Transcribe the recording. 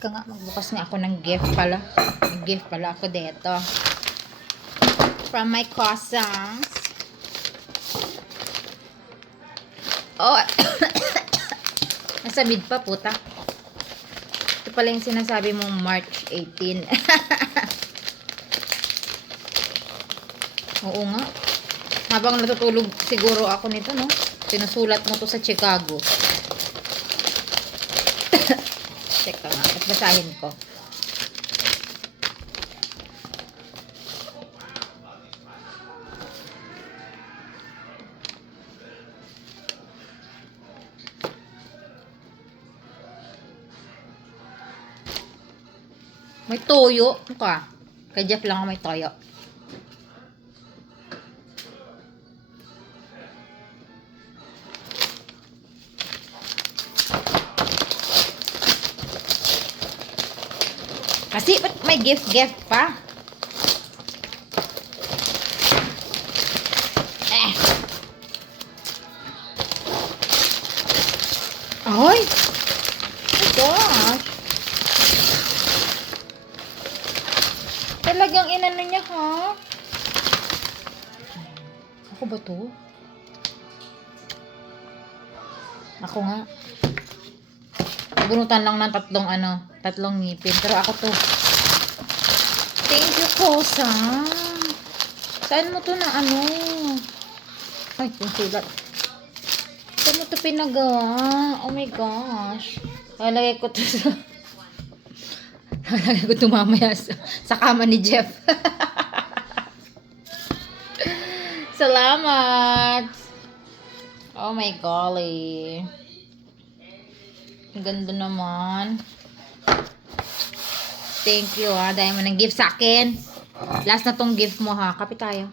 Teka nga, magbukas nga ako ng gift pala. May gift pala ako dito. From my cousins. Oh, nasa mid pa, puta. Ito pala yung sinasabi mong March 18. Oo nga. Habang natutulog siguro ako nito, no? Sinusulat mo to sa Chicago. Teka nga, at basahin ko. May toyo. Ano ka? Kay Jeff lang ako may toyo. Kasi, ba't may gift pa? Ay! Oh gosh! Talagang inano niya, ha? Ako ba to? Ako nga. Bunutan lang ng tatlong ngipin. Pero ako to. Thank you, Kosa. Saan mo to na ano? Ay, yung sulat. Saan mo to pinagawa? Oh my gosh. Lalagay ko to sa... Lalagay ko to mamaya sa kama ni Jeff. Salamat. Oh my golly. Ang ganda naman. Thank you, ha. Dahil mo ng gift sa akin. Last na tong gift mo, ha. Kapit tayo.